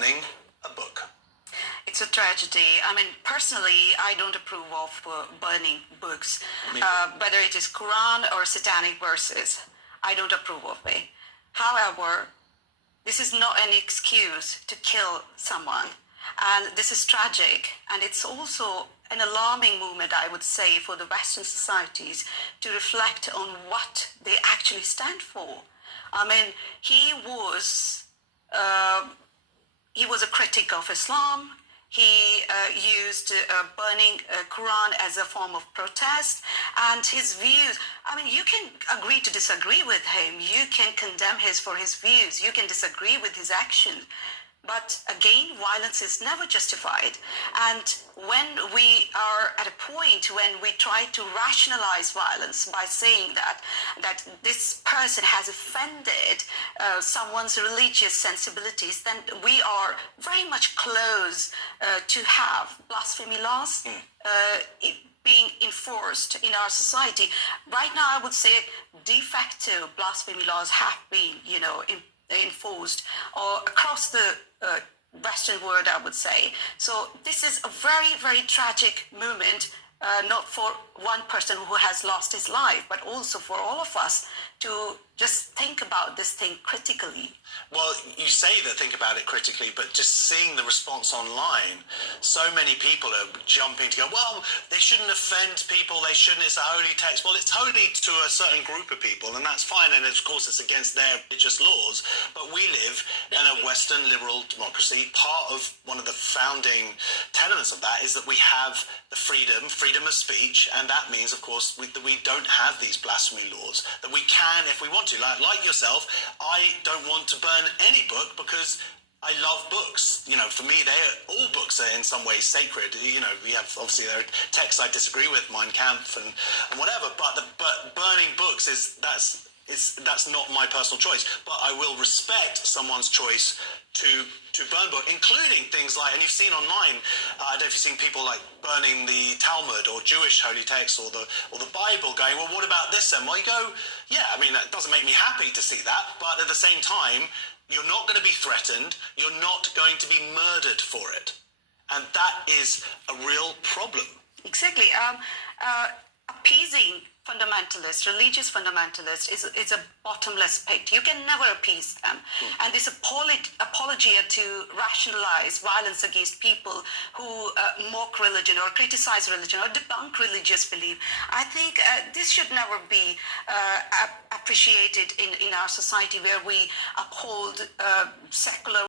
burning a book? It's a tragedy. I mean, personally, I don't approve of burning books, whether it is Quran or satanic verses. I don't approve of it. However, this is not an excuse to kill someone. And this is tragic. And it's also an alarming movement, I would say, for the Western societies to reflect on what they actually stand for. I mean, he was a critic of Islam. He used burning Quran as a form of protest, and his views. I mean, you can agree to disagree with him. You can condemn for his views. You can disagree with his actions. But again, violence is never justified. And when we are at a point when we try to rationalize violence by saying that this person has offended someone's religious sensibilities, then we are very much close to have blasphemy laws being enforced in our society. Right now, I would say de facto blasphemy laws have been, enforced or across the Western world, I would say. So this is a very, very tragic moment, not for one person who has lost his life, but also for all of us to just think about this thing critically. Well, you say that think about it critically, but just seeing the response online, so many people are jumping to go, well, they shouldn't offend people, they shouldn't, it's a holy text. Well, it's holy to a certain group of people, and that's fine, and of course it's against their religious laws, but we live in a Western liberal democracy. Part of one of the founding tenets of that is that we have the freedom of speech, and that means, of course, that we don't have these blasphemy laws, that we can, if we want to, like yourself, I don't want to burn any book because I love books. For me, all books are in some way sacred. We have, obviously, there are texts I disagree with, Mein Kampf and whatever, but burning books that's not my personal choice. But I will respect someone's choice to burn book, including things like, and you've seen online, I don't know if you've seen people like burning the Talmud or Jewish holy texts or the Bible, going, well, what about this then? Well, you go, yeah, I mean, that doesn't make me happy to see that, but at the same time, you're not going to be threatened, you're not going to be murdered for it. And that is a real problem. Exactly. Appeasing fundamentalists, religious fundamentalists, is a bottomless pit. You can never appease them. And this apology to rationalize violence against people who mock religion or criticize religion or debunk religious belief, I think this should never be appreciated in our society, where we uphold secular